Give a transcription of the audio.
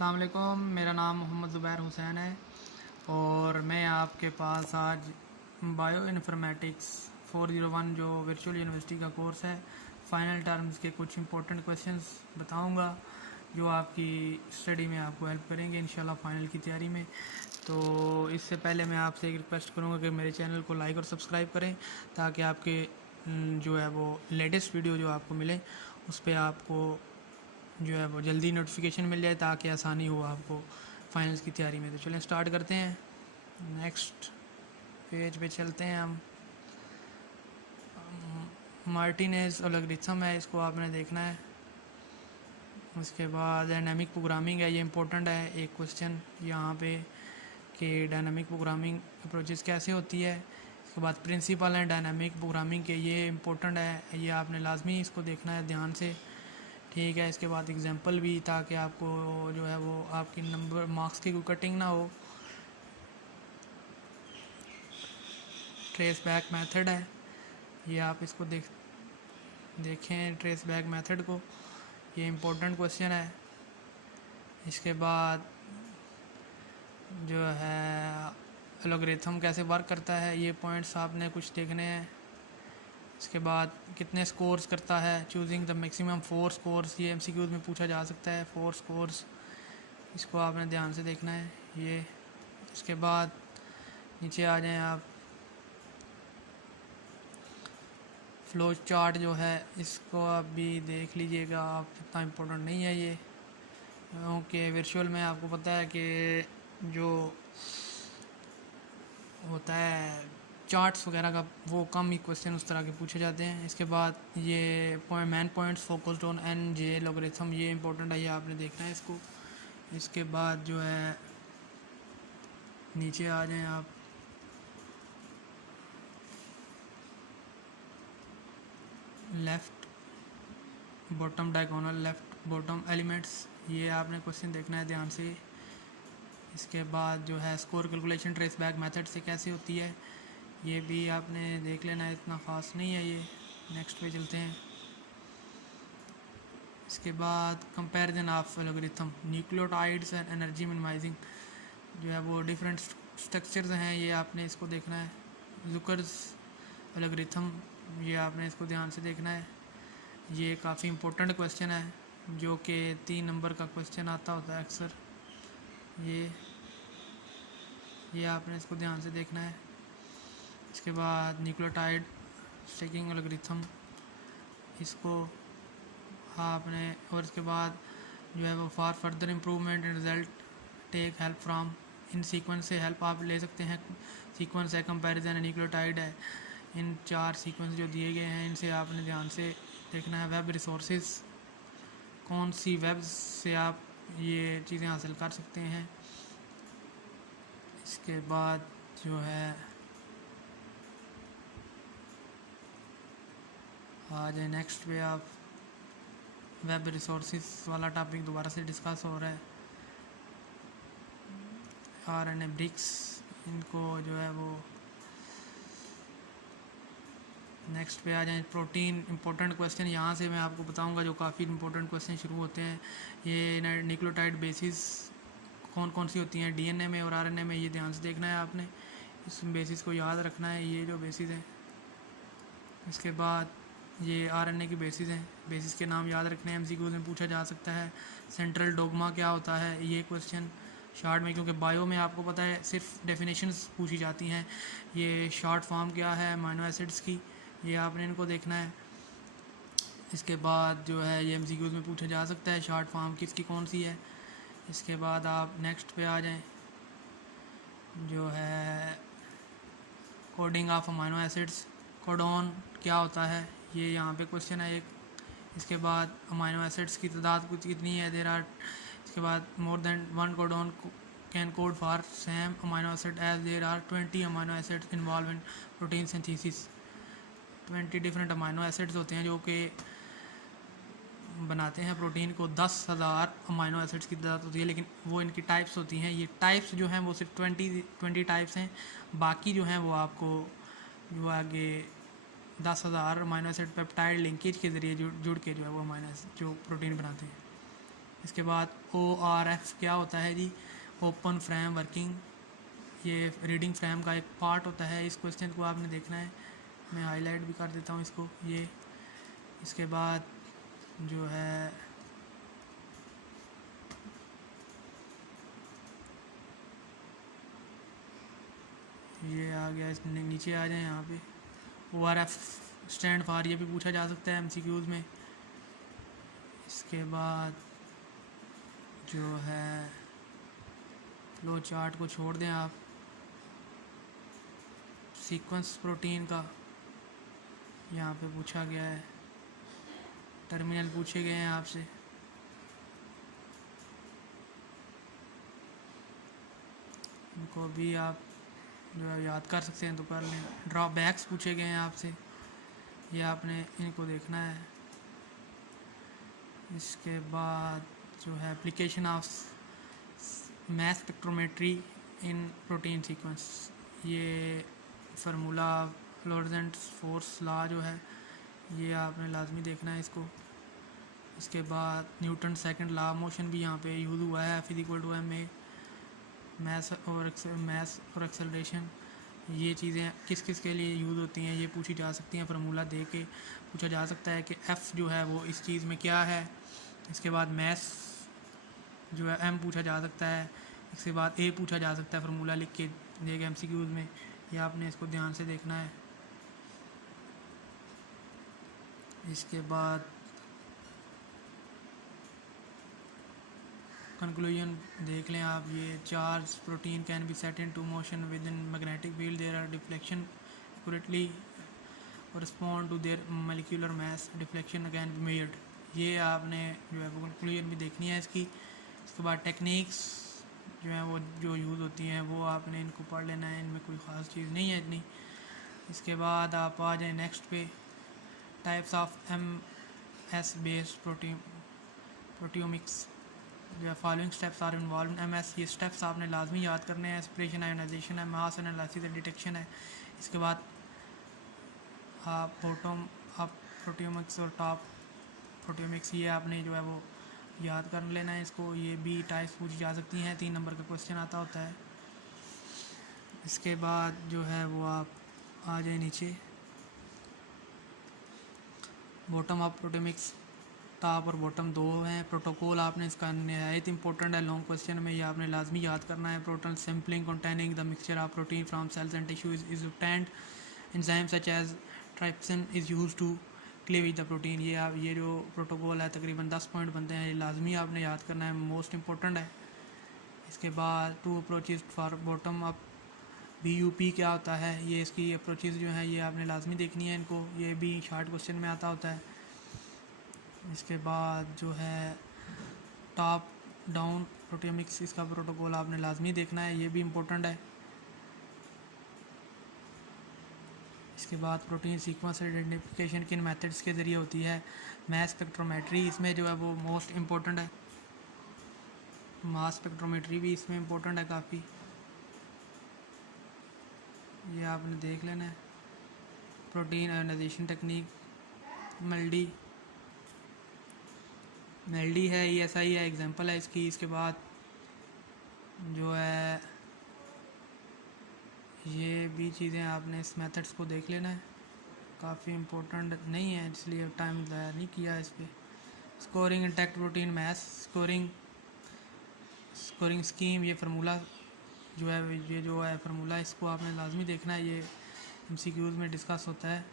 अस्सलाम वालेकुम, मेरा नाम मोहम्मद ज़ुबैर हुसैन है और मैं आपके पास आज बायो इन्फॉर्मेटिक्स 401 जो वर्चुअल यूनिवर्सिटी का कोर्स है, फ़ाइनल टर्म्स के कुछ इंपॉर्टेंट क्वेश्चंस बताऊंगा जो आपकी स्टडी में आपको हेल्प करेंगे इंशाल्लाह फ़ाइनल की तैयारी में। तो इससे पहले मैं आपसे एक रिक्वेस्ट करूंगा कि मेरे चैनल को लाइक और सब्सक्राइब करें ताकि आपके जो है वो लेटेस्ट वीडियो जो आपको मिले उस पर आपको जो है वो जल्दी नोटिफिकेशन मिल जाए ताकि आसानी हो आपको फाइनल्स की तैयारी में। तो चलें स्टार्ट करते हैं। नेक्स्ट पेज पे चलते हैं हम। मार्टिनेज एल्गोरिथम है, इसको आपने देखना है। उसके बाद डायनामिक प्रोग्रामिंग है, ये इंपॉर्टेंट है। एक क्वेश्चन यहाँ पे कि डायनामिक प्रोग्रामिंग अप्रोचेस कैसे होती है। इसके बाद प्रिंसिपल है डायनामिक प्रोग्रामिंग के, ये इंपॉर्टेंट है, ये आपने लाजमी इसको देखना है ध्यान से, ठीक है। इसके बाद एग्जांपल भी, ताकि आपको जो है वो आपकी नंबर मार्क्स की कोई कटिंग ना हो। ट्रेस बैक मेथड है, ये आप इसको देखें ट्रेस बैक मेथड को, ये इम्पोर्टेंट क्वेश्चन है। इसके बाद जो है एल्गोरिथम कैसे वर्क करता है, ये पॉइंट्स आपने कुछ देखने हैं। इसके बाद कितने स्कोर्स करता है, चूजिंग द मैक्सिमम 4 स्कोर्स, ये एमसीक्यूज में पूछा जा सकता है। 4 स्कोर्स, इसको आपने ध्यान से देखना है ये। इसके बाद नीचे आ जाएं आप, फ्लो चार्ट जो है इसको आप भी देख लीजिएगा, आप इतना इम्पोर्टेंट नहीं है ये, क्योंकि वर्चुअल में आपको पता है कि जो होता है चार्ट्स वगैरह का वो कम ही क्वेश्चन उस तरह के पूछे जाते हैं। इसके बाद ये main points focused on N J logarithm, ये इंपॉर्टेंट है, ये आपने देखना है इसको। इसके बाद जो है नीचे आ जाएं आप, left bottom diagonal left bottom elements, ये आपने क्वेश्चन देखना है ध्यान से। इसके बाद जो है score calculation trace back method से कैसे होती है, ये भी आपने देख लेना है, इतना ख़ास नहीं है ये। नेक्स्ट पे चलते हैं। इसके बाद comparison of algorithm, nucleotides and energy minimising, जो है वो डिफरेंट स्ट्रक्चर्स हैं, ये आपने इसको देखना है। ज़ुकर्स एल्गोरिथम, ये आपने इसको ध्यान से देखना है, ये काफ़ी इम्पोर्टेंट क्वेश्चन है जो कि 3 नंबर का क्वेश्चन आता होता है अक्सर। ये आपने इसको ध्यान से देखना है। इसके बाद न्यूक्लियोटाइड स्टैकिंग एल्गोरिथम, इसको आपने, और इसके बाद जो है वो for further improvement and result take help from, in sequence से हेल्प आप ले सकते हैं। सीक्वेंस है, कंपैरिजन है, न्यूक्लियोटाइड है, इन 4 सीक्वेंस जो दिए गए हैं इनसे आपने ध्यान से देखना है। वेब रिसोर्सेज, कौन सी वेब से आप ये चीज़ें हासिल कर सकते हैं। इसके बाद जो है आ जाए नेक्स्ट पे आप, वेब रिसोर्सेज वाला टॉपिक दोबारा से डिस्कस हो रहा है। RNA ब्रिक्स, इनको जो है वो नेक्स्ट पे आ जाए। प्रोटीन, इंपॉर्टेंट क्वेश्चन यहाँ से मैं आपको बताऊंगा जो काफ़ी इंपॉर्टेंट क्वेश्चन शुरू होते हैं। ये न्यूक्लियोटाइड बेसिस कौन कौन सी होती हैं DNA में और RNA में, ये ध्यान से देखना है आपने, इस बेसिस को याद रखना है, ये जो बेसिस हैं। इसके बाद ये RNA की बेसिस हैं, बेसिस के नाम याद रखने हैं, MCQ में पूछा जा सकता है। सेंट्रल डोगमा क्या होता है, ये क्वेश्चन शॉर्ट में, क्योंकि बायो में आपको पता है सिर्फ डेफिनेशंस पूछी जाती हैं। ये शॉर्ट फॉर्म क्या है अमीनो एसिड्स की, ये आपने इनको देखना है। इसके बाद जो है ये MCQ में पूछा जा सकता है शॉर्ट फॉर्म किसकी कौन सी है। इसके बाद आप नेक्स्ट पे आ जाएं, जो है coding of amino acids, codon क्या होता है, ये यहाँ पे क्वेश्चन है एक। इसके बाद अमीनो एसिड्स की तादाद कुछ कितनी है, देर आर। इसके बाद more than 1 codon can code for same amino acid as there are 20 amino acids involve in protein synthesis. 20 different amino acids होते हैं जो कि बनाते हैं प्रोटीन को। 10,000 अमीनो एसिड्स की तादाद होती है, लेकिन वो इनकी टाइप्स होती हैं। ये टाइप्स जो हैं वो सिर्फ 20 टाइप्स हैं, बाकी जो हैं वो आपको जो आगे 10,000 अमीनो एसिड पेप्टाइड लिंकेज के ज़रिए जुड़ के जो है वो अमीनो एसिड जो प्रोटीन बनाते हैं। इसके बाद ORF क्या होता है जी, ओपन फ्रेम वर्किंग, ये रीडिंग फ्रेम का एक पार्ट होता है। इस क्वेश्चन को आपने देखना है, मैं हाईलाइट भी कर देता हूँ इसको ये। इसके बाद जो है ये आ गया, इस नीचे आ जाए यहाँ पे ORF स्टैंड फॉर, ये भी पूछा जा सकता है MCQs में। इसके बाद जो है फ्लो चार्ट को छोड़ दें आप, सीक्वेंस प्रोटीन का यहाँ पे पूछा गया है, टर्मिनल पूछे गए हैं आपसे। इनको भी आप जो है याद कर सकते हैं तो कर लें। ड्रॉबैक्स पूछे गए हैं आपसे, ये आपने इनको देखना है। इसके बाद जो है application of mass spectrometry in protein sequence, ये फार्मूला फ्लोरेसेंट फोर्स लॉ जो है ये आपने लाजमी देखना है इसको। इसके बाद न्यूटन सेकंड लॉ मोशन भी यहाँ पे यूज़ हुआ है, F=ma, मैस और एक्सेलरेशन, ये चीज़ें किस किस के लिए यूज़ होती हैं ये पूछी जा सकती हैं। फार्मूला दे के पूछा जा सकता है कि F जो है वो इस चीज़ में क्या है। इसके बाद मैस जो है M पूछा जा सकता है। इसके बाद A पूछा जा सकता है, फार्मूला लिख के देगा MCQs में, ये आपने इसको ध्यान से देखना है। इसके बाद कंक्लूजन देख लें आप, ये charge protein can be set into motion within magnetic field, there are deflection accurately respond to their molecular mass, deflection can be measured, ये आपने जो है वो कंक्लूजन भी देखनी है इसकी। इसके बाद टेक्निक्स जो है वो जो यूज़ होती हैं वो आपने इनको पढ़ लेना है, इनमें कोई ख़ास चीज़ नहीं है इतनी। इसके बाद आप आ जाए नेक्स्ट पे, types of MS based proteomics, जो है following steps are involve in MS, ये स्टेप्स आपने लाजमी याद करने हैं। सेपरेशन, आयोनाइजेशन है, मास एनालिसिस है, डिटेक्शन है। इसके बाद आप बॉटम अप प्रोटियोमिक्स और टॉप प्रोटियोमिक्स, ये आपने जो है वो याद कर लेना है इसको। ये भी टाइप्स पूछी जा सकती हैं, 3 नंबर का क्वेश्चन आता होता है। इसके बाद जो है वो आप आ जाए नीचे, बॉटम अप प्रोटियोमिक्स, टॉप और बॉटम 2 हैं। प्रोटोकॉल आपने इसका नहायत इंपॉर्टेंट है, लॉन्ग क्वेश्चन में ये आपने लाजमी याद करना है। Proton sampling containing the mixture of protein from cells and tissue is obtained, enzyme such as trypsin is used to cleavage the protein, ये जो प्रोटोकॉल है तकरीबन 10 पॉइंट बनते हैं, ये लाजमी आपने याद करना है, मोस्ट इंपॉर्टेंट है। इसके बाद 2 approaches for bottom up, BUP क्या होता है, ये इसकी अप्रोचेज जो है ये आपने लाजमी देखनी है इनको, ये भी शॉर्ट क्वेश्चन में आता होता है। इसके बाद जो है टॉप डाउन प्रोटियोमिक्स, इसका प्रोटोकॉल आपने लाजमी देखना है, ये भी इम्पोर्टेंट है। इसके बाद प्रोटीन सीक्वेंस आइडेंटिफिकेशन किन मेथड्स के ज़रिए होती है, मास स्पेक्ट्रोमेट्री इसमें जो है वो मोस्ट इम्पोर्टेंट है, मास स्पेक्ट्रोमेट्री भी इसमें इम्पोर्टेंट है काफ़ी, ये आपने देख लेना है। प्रोटीन आयोनाइजेशन टेक्निक, मेल्डी है, ये ऐसा ही है, एग्जांपल है इसकी। इसके बाद जो है ये भी चीज़ें आपने इस मेथड्स को देख लेना है, काफ़ी इम्पोर्टेंट नहीं है इसलिए टाइम ज़ाया नहीं किया इस पर। स्कोरिंग इंटैक्ट प्रोटीन मास, स्कोरिंग स्कीम, ये फार्मूला जो है ये जो है फार्मूला, इसको आपने लाजमी देखना है, ये MCQs में डिस्कस होता है।